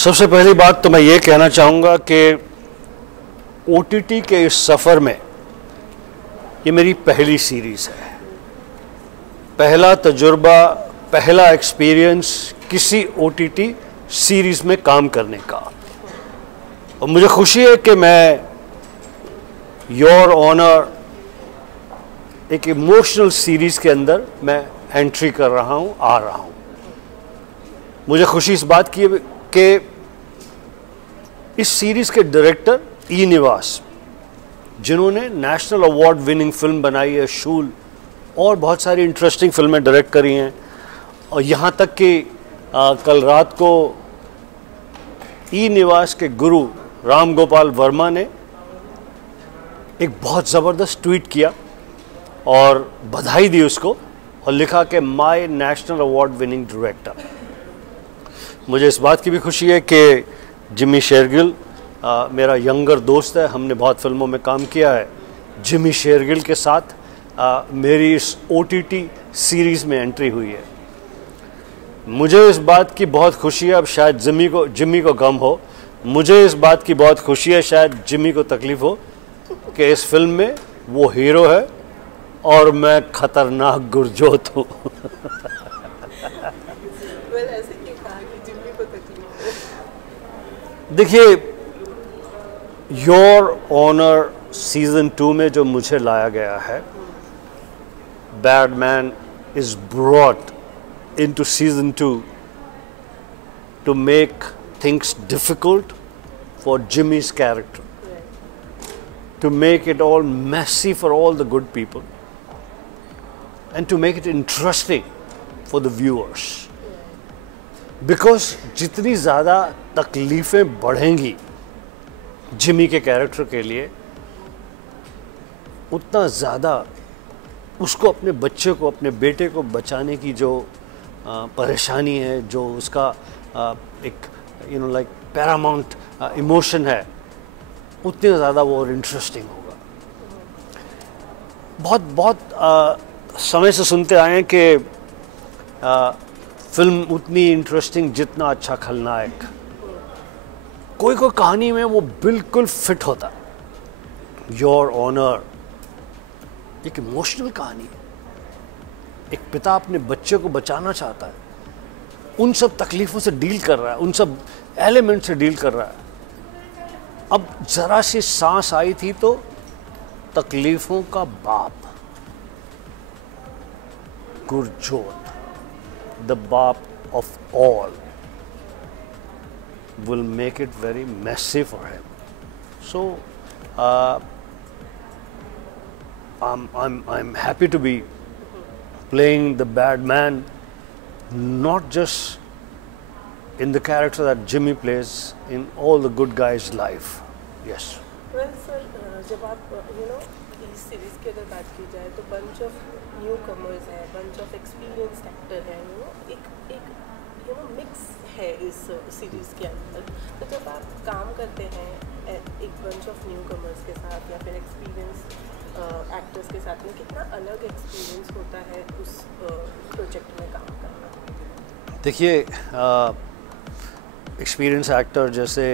सबसे पहली बात तो मैं ये कहना चाहूँगा कि ओटीटी के इस सफ़र में ये मेरी पहली सीरीज़ है, पहला तजुर्बा, पहला एक्सपीरियंस किसी ओटीटी सीरीज़ में काम करने का। और मुझे खुशी है कि मैं योर ऑनर एक इमोशनल सीरीज़ के अंदर मैं एंट्री कर रहा हूँ, आ रहा हूँ। मुझे खुशी इस बात की है कि इस सीरीज़ के डायरेक्टर ई निवास, जिन्होंने नेशनल अवार्ड विनिंग फिल्म बनाई है शूल, और बहुत सारी इंटरेस्टिंग फिल्में डायरेक्ट करी हैं, और यहाँ तक कि कल रात को ई निवास के गुरु राम गोपाल वर्मा ने एक बहुत ज़बरदस्त ट्वीट किया और बधाई दी उसको, और लिखा कि my national award winning director. मुझे इस बात की भी खुशी है कि जिमी शेरगिल मेरा यंगर दोस्त है, हमने बहुत फिल्मों में काम किया है। जिमी शेरगिल के साथ मेरी इस ओटीटी सीरीज़ में एंट्री हुई है। मुझे इस बात की बहुत खुशी है, अब शायद जिमी को गम हो, मुझे इस बात की बहुत खुशी है, शायद जिमी को तकलीफ़ हो, कि इस फिल्म में वो हीरो है और मैं खतरनाक गुरजोत हूँ। देखिए, योर ऑनर सीज़न 2 में जो मुझे लाया गया है, badman is brought into season 2 to make things difficult for Jimmy's character, to make it all messy for all the good people, and to make it interesting for the viewers. Because जितनी ज़्यादा तकलीफ़ें बढ़ेंगी Jimmy के character के लिए, उतना ज़्यादा उसको अपने बच्चे को, अपने बेटे को बचाने की जो परेशानी है, जो उसका एक लाइक पैरामाउंट इमोशन है, उतने ज़्यादा वो और इंटरेस्टिंग होगा। बहुत समय से सुनते आए हैं कि फिल्म उतनी इंटरेस्टिंग जितना अच्छा खलनायक। कोई कहानी में वो बिल्कुल फिट होता। योर ऑनर एक इमोशनल कहानी है, एक पिता अपने बच्चे को बचाना चाहता है, उन सब तकलीफ़ों से डील कर रहा है, उन सब एलिमेंट से डील कर रहा है। अब ज़रा सी सांस आई थी तो तकलीफ़ों का बाप गुरजोत, द बाप of all, will make it very messy for him. So I'm happy to be playing the bad man, not just in the character that Jimmy plays, in all the good guys' life. Yes. Well, sir, जब आप इस series की अगर बात की जाए तो bunch of newcomers है, bunch of experienced actor है, एक mix है इस सीरीज के अंदर। तो जब आप काम करते हैं एक bunch of newcomers के साथ या फिर experienced एक्टर्स के साथ में, कितना अलग एक्सपीरियंस होता है उस प्रोजेक्ट में काम करना? देखिए, एक्सपीरियंस एक्टर जैसे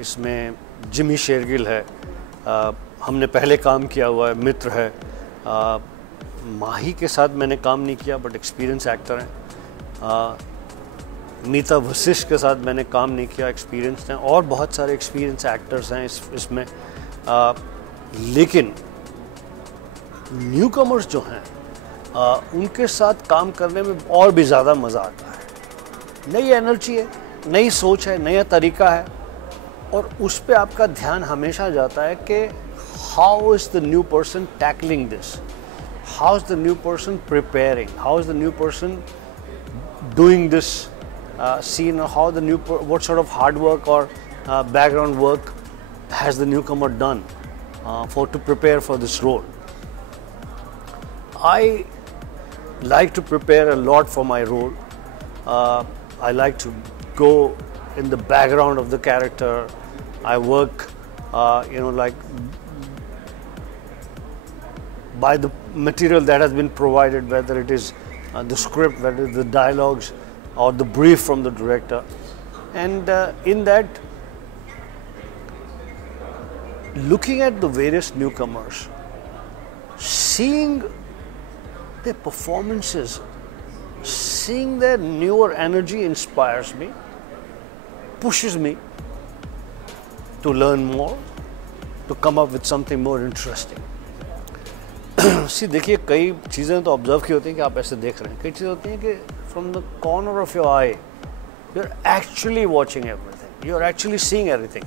इसमें जिमी शेरगिल है, हमने पहले काम किया हुआ है, मित्र है। माही के साथ मैंने काम नहीं किया, बट एक्सपीरियंस एक्टर हैं। मीता वशिष्ठ के साथ मैंने काम नहीं किया, एक्सपीरियंस हैं, और बहुत सारे एक्सपीरियंस एक्टर्स हैं इसमें। लेकिन न्यूकमर्स जो हैं, उनके साथ काम करने में और भी ज़्यादा मज़ा आता है। नई एनर्जी है, नई सोच है, नया तरीका है, और उस पे आपका ध्यान हमेशा जाता है कि how is the new person tackling this, how is the new person preparing, how is the new person doing this scene, or how what sort of hard work or background work has the newcomer done to prepare for this role. I like to prepare a lot for my role. I like to go in the background of the character. I work, like by the material that has been provided, whether it is the script, whether it is the dialogues or the brief from the director. And in that, looking at the various newcomers, seeing their performances, seeing their newer energy inspires me, pushes me to learn more, to come up with something more interesting. सी देखिए, कई चीज़ें तो observe की होती हैं कि आप ऐसे देख रहे हैं, कई चीज़ें होती हैं कि from the corner of your eye you are actually watching everything, you are actually seeing everything.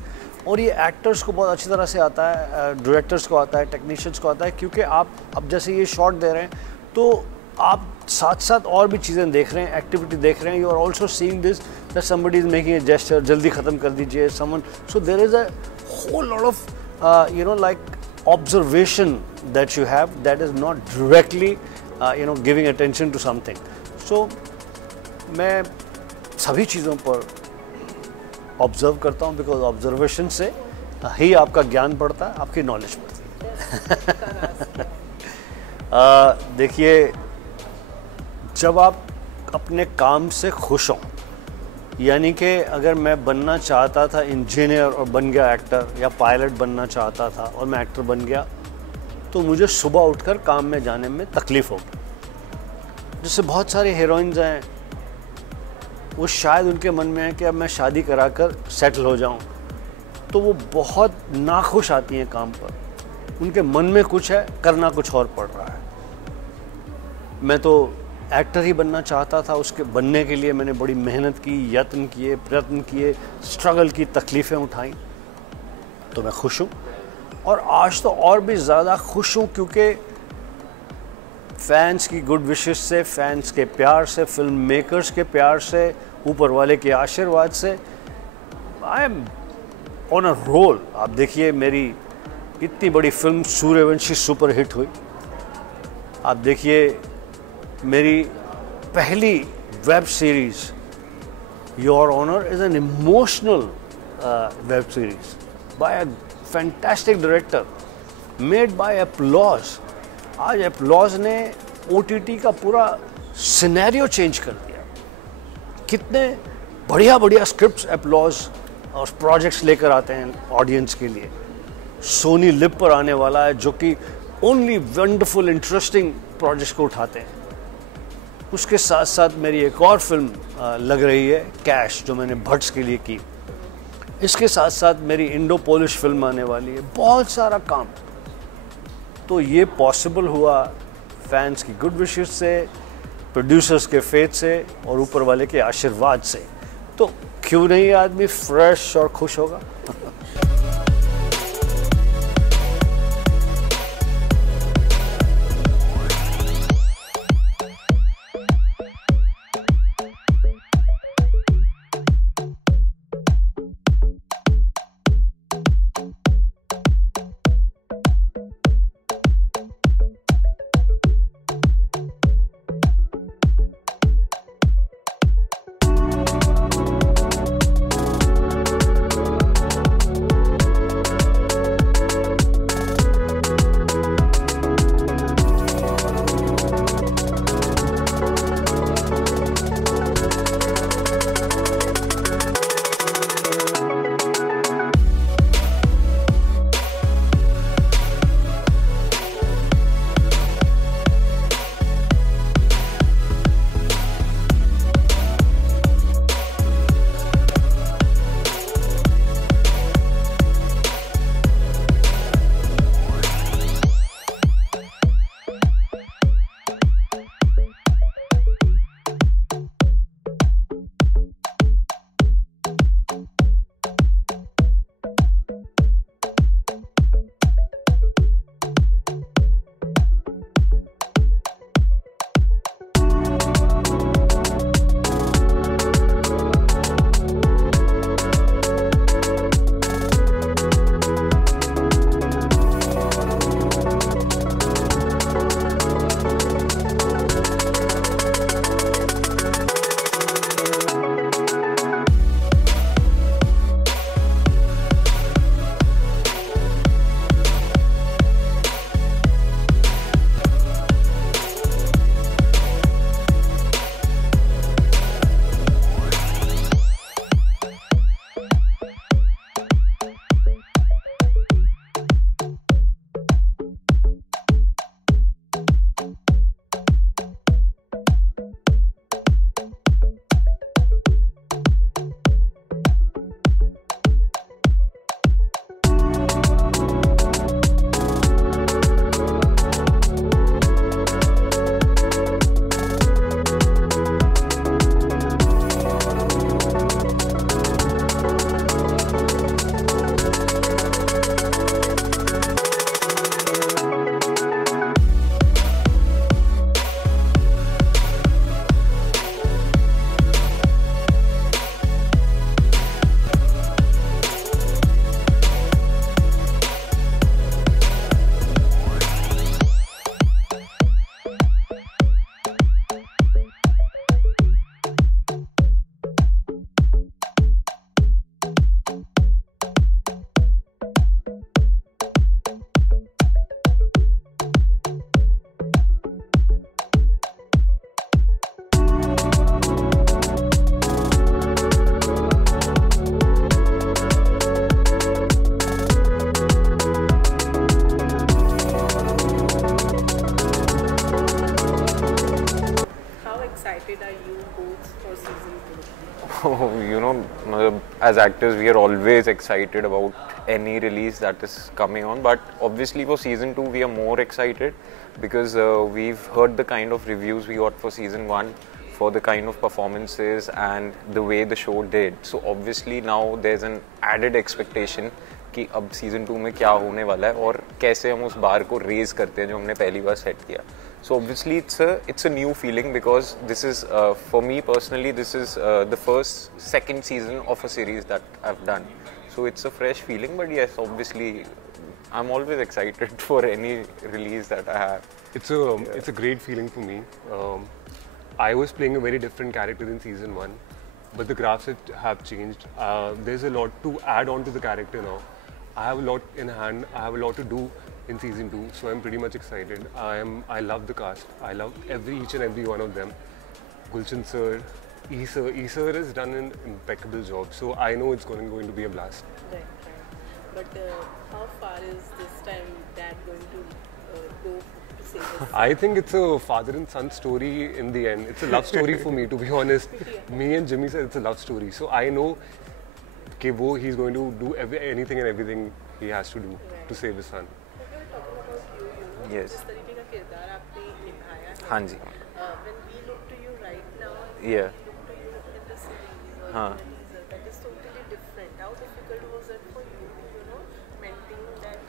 और ये एक्टर्स को बहुत अच्छी तरह से आता है, डायरेक्टर्स को आता है, टेक्नीशियंस को आता है, क्योंकि आप अब जैसे ये शॉट दे रहे हैं तो आप साथ साथ और भी चीज़ें देख रहे हैं, एक्टिविटी देख रहे हैं. You are also seeing this that somebody is making a gesture, जल्दी ख़त्म कर दीजिए someone. So there is a whole lot of like observation that you have that is not directly giving attention to something. So मैं सभी चीज़ों पर observe करता हूँ, बिकॉज ऑब्जर्वेशन से ही आपका ज्ञान बढ़ता है, आपकी नॉलेज बढ़ती है. देखिए, जब आप अपने काम से खुश हों, यानी कि अगर मैं बनना चाहता था इंजीनियर और बन गया एक्टर, या पायलट बनना चाहता था और मैं एक्टर बन गया, तो मुझे सुबह उठकर काम में जाने में तकलीफ़ होगी. जैसे बहुत सारे हीरोइंस हैं, वो शायद उनके मन में है कि अब मैं शादी कराकर सेटल हो जाऊं, तो वो बहुत नाखुश आती हैं काम पर. उनके मन में कुछ है, करना कुछ और पड़ रहा है. मैं तो एक्टर ही बनना चाहता था, उसके बनने के लिए मैंने बड़ी मेहनत की, यत्न किए, प्रयत्न किए, स्ट्रगल की, तकलीफ़ें उठाई, तो मैं खुश हूँ. और आज तो और भी ज़्यादा खुश हूँ, क्योंकि फैंस की गुड विशेस से, फैंस के प्यार से, फिल्म मेकर्स के प्यार से, ऊपर वाले के आशीर्वाद से I am on a roll. आप देखिए, मेरी इतनी बड़ी फिल्म सूर्यवंशी सुपर हिट हुई. आप देखिए, मेरी पहली web series your honour is an emotional web series by a fantastic director, made by Applause. आज एप्लॉज ने OTT का पूरा सिनेरियो चेंज कर दिया. कितने बढ़िया बढ़िया स्क्रिप्ट्स एप्लॉज और प्रोजेक्ट्स लेकर आते हैं ऑडियंस के लिए. सोनी लिव पर आने वाला है, जो कि ओनली वंडरफुल इंटरेस्टिंग प्रोजेक्ट्स को उठाते हैं. उसके साथ साथ मेरी एक और फिल्म लग रही है, कैश, जो मैंने भट्स के लिए की. इसके साथ साथ मेरी इंडो पोलिश फिल्म आने वाली है. बहुत सारा काम. तो ये पॉसिबल हुआ फैंस की गुड विशेस से, प्रोड्यूसर्स के फेथ से, और ऊपर वाले के आशीर्वाद से. तो क्यों नहीं आदमी फ्रेश और खुश होगा. as actors we are always excited about any release that is coming on, but obviously for season 2 we are more excited because we've heard the kind of reviews we got for season 1, for the kind of performances and the way the show did. So obviously now there's an added expectation कि अब season 2 में क्या होने वाला है और कैसे हम उस बार को रेज करते हैं जो हमने पहली बार सेट किया. So obviously it's a new feeling because this is for me personally this is the second season of a series that I've done. So it's a fresh feeling, but yes, obviously I'm always excited for any release that I have. It's a great feeling for me. I was playing a very different character in season 1, but the graphs have changed. There's a lot to add on to the character now. I have a lot in hand. I have a lot to do in season 2, so I'm pretty much excited. I love the cast. I love each and every one of them. Gulshan sir, E sir has done an impeccable job, so I know it's going to be a blast. Right. But how far is this time Dad going to go to save us? I think it's a father and son story in the end. It's a love story for me, to be honest. Me and Jimmy said it's a love story, so I know he's going to do anything and everything he has to do to save his son. Yes. जिस तरीके का किरदार आपने निभाया है, हाँ जी. When we look to you right now, Yeah. we look to you in the series or हाँ. in the teaser, that is totally different. How difficult was it for you, maintain that?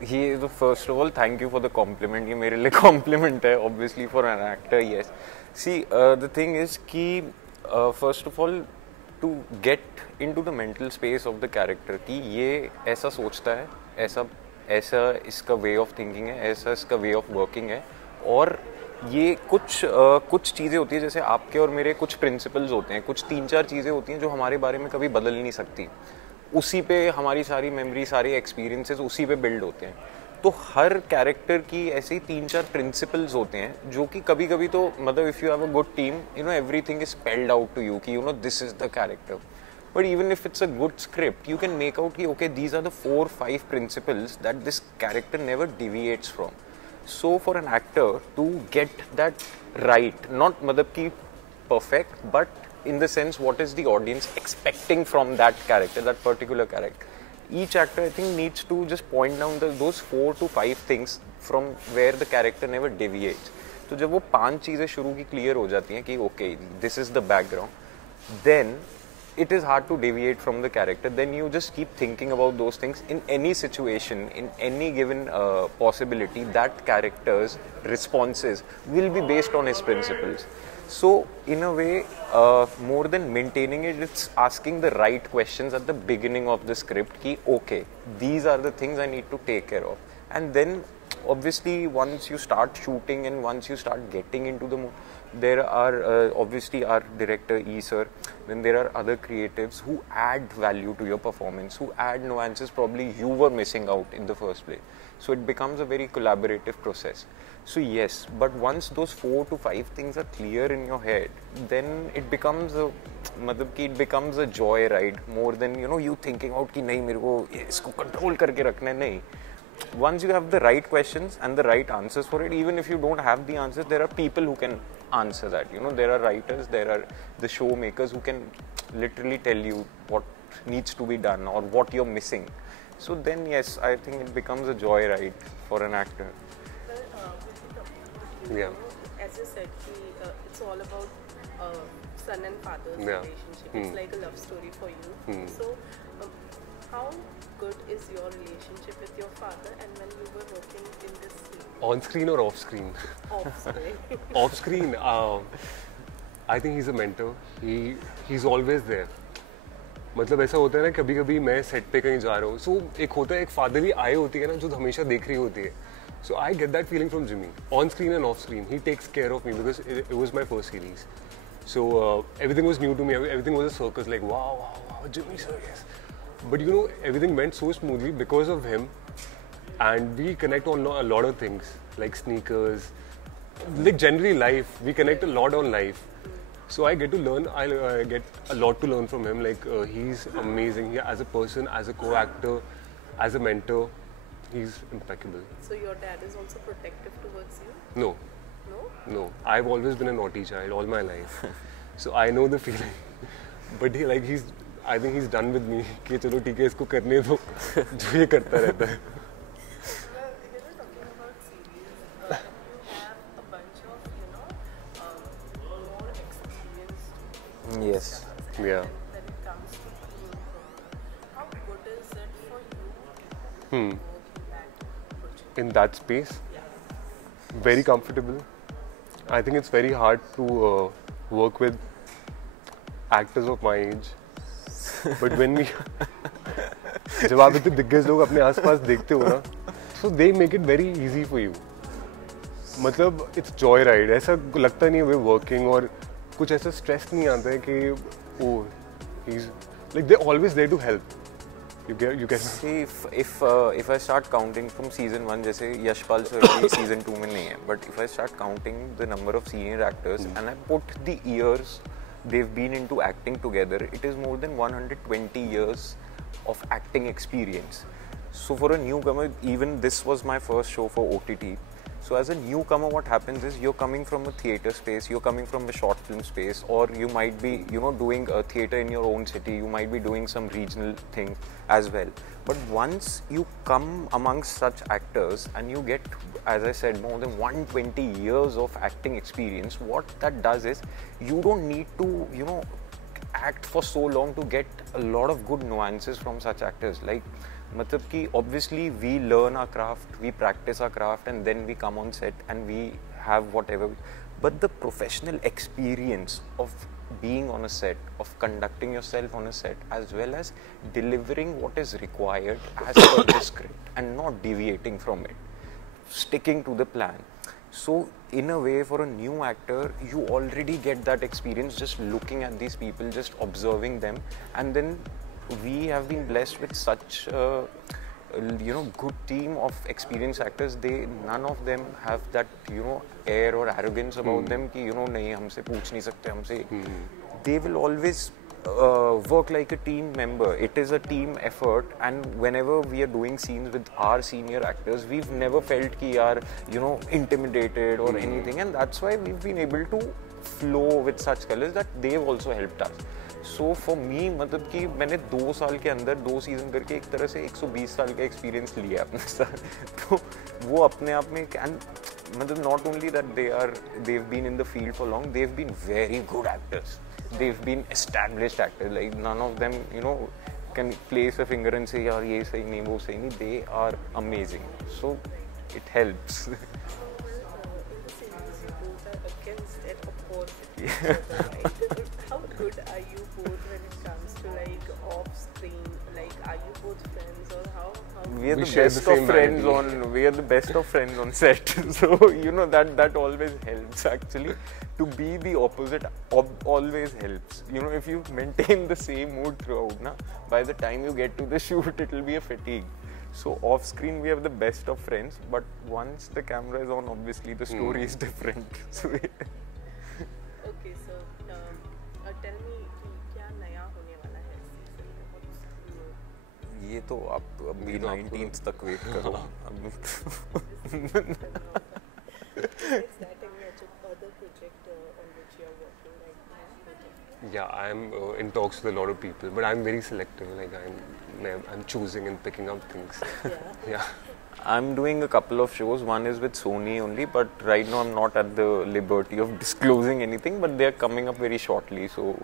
He, first of all, thank you for the compliment. ये मेरे लिए compliment है, obviously for an actor, yes. See, the thing is कि first of all, to get into the mental space of the character कि ये ऐसा सोचता है, ऐसा इसका वे ऑफ थिंकिंग है, ऐसा इसका वे ऑफ वर्किंग है, और ये कुछ चीज़ें होती है जैसे आपके और मेरे कुछ प्रिंसिपल्स होते हैं, कुछ 3-4 चीज़ें होती हैं जो हमारे बारे में कभी बदल नहीं सकती, उसी पे हमारी सारी मेमोरी, सारे एक्सपीरियंसेस उसी पे बिल्ड होते हैं. तो हर कैरेक्टर की ऐसे ही 3-4 प्रिंसिपल्स होते हैं जो कि कभी कभी तो मतलब if you have a good team everything is spelled out to you कि this is the character. But even if it's a good script, you can make out okay, these are the 4-5 principles that this character never deviates from. So for an actor to get that right, not matlab ki perfect, but in the sense what is the audience expecting from that character, that particular character. Each actor I think needs to just point down those 4 to 5 things from where the character never deviates. तो जब वो 5 चीज़ें शुरू की clear हो जाती हैं कि okay, this is the background, then it is hard to deviate from the character. Then you just keep thinking about those things in any situation, in any given possibility. That character's responses will be based on his principles. So in a way, more than maintaining it, it's asking the right questions at the beginning of the script ki okay, these are the things I need to take care of. And then obviously once you start shooting and once you start getting into the there are obviously our director E sir, then there are other creatives who add value to your performance, who add nuances probably you were missing out in the first place. So it becomes a very collaborative process. So yes, but once those 4 to 5 things are clear in your head, then it becomes a joy ride more than you thinking out कि नहीं मेरे को इसको control करके रखना है. नहीं. Once you have the right questions and the right answers for it, even if you don't have the answers, there are people who can answer that. There are writers, there are the showmakers who can literally tell you what needs to be done or what you're missing. So then yes, I think it becomes a joyride for an actor. Yeah. As you said, it's all about son and father's relationship. It's like a love story for you. So how good is your relationship with your father, and when you were working in this scene? On screen or off screen? Off screen. Off screen, I think he's a mentor. He's always there. मतलब ऐसा होता है ना, कभी कभी मैं set पे कहीं जा रहा हूँ, सो एक होता है एक फादरली आई होती है ना जो हमेशा देख रही होती है. So I get that feeling from Jimmy. On screen and off screen, he takes care of me because it was my first series. So everything was new to me. Everything was a circus. Like wow, Jimmy sir, yes. But everything went so smoothly because of him, and we connect on a lot of things like sneakers, like generally life. We connect a lot on life. So I get to learn. I get a lot to learn from him. Like he's amazing. Yeah, as a person, as a co-actor, as a mentor, he's impeccable. So your dad is also protective towards you? No. No? No. I've always been a naughty child all my life. So I know the feeling. But I think he's done with me कि चलो ठीक है इसको करने दो जो ये करता रहता है. Well, talking about series, you have a bunch of, more experienced Yes. Yeah. when it comes to being how good is it for you to work in that project? In that space, very comfortable. I think it's very hard to work with actors of my age. But when we जब आप इतने दिग्गज लोग अपने आसपास देखते हो ना, so they make it very easy for you. मतलब it's joy ride. ऐसा लगता नहीं है we're working और कुछ ऐसा stress नहीं आता है कि oh he's like they're always there to help. You get See, if I start counting from season 1, जैसे यशपाल सर season 2 में नहीं है, but if I start counting the number of senior actors and I put the years they've been into acting together, it is more than 120 years of acting experience. So for a newcomer, even this was my first show for OTT. So as a newcomer, what happens is you're coming from a theatre space, you're coming from a short film space, or you might be, doing a theatre in your own city, you might be doing some regional thing as well. But once you come amongst such actors and you get, as I said, more than 120 years of acting experience, what that does is you don't need to, act for so long to get a lot of good nuances from such actors. Like, मतलब कि obviously we learn our craft, we practice our craft, and then we come on set and we have whatever. But the professional experience of being on a set, of conducting yourself on a set, as well as delivering what is required as per the script and not deviating from it, sticking to the plan. So in a way, for a new actor, you already get that experience just looking at these people, just observing them, and then we have been blessed with such a good team of experienced actors. None of them have that air or arrogance about them कि नहीं हमसे पूछ नहीं सकते हमसे. They will always work like a team member. It is a team effort, and whenever we are doing scenes with our senior actors, we've never felt कि यार intimidated or anything, and that's why we've been able to flow with such colors that they've also helped us. So for me, मतलब कि मैंने 2 साल के अंदर 2 season करके एक तरह से 120 साल का एक्सपीरियंस लिया अपने साथ. तो वो अपने आप में मतलब not only that they've been in the field for long, they've been very good actors. They've been established actors. Like none of them, can place a finger and say, यार ये सही नहीं वो सही नहीं. They are amazing. So it helps. Against and opposite each other, right? How good are you both when it comes to off screen? Are you both friends or how? We are the best of friends we are the best of friends on set. So that always helps actually. To be the opposite always helps. If you maintain the same mood throughout, by the time you get to the shoot, it will be a fatigue. So off screen we have the best of friends, but once the camera is on, obviously the story is different. So okay, so tell me क्या नया होने वाला है season में? What's new? ये तो आप अभी 19th तक वेट करो. Is that any other project on which you are working right now? Yeah, I'm in talks with a lot of people, but I'm very selective. I'm choosing and picking up things. Yeah. I'm doing a couple of shows. One is with Sony only, but right now I'm not at the liberty of disclosing anything, but they are coming up very shortly. So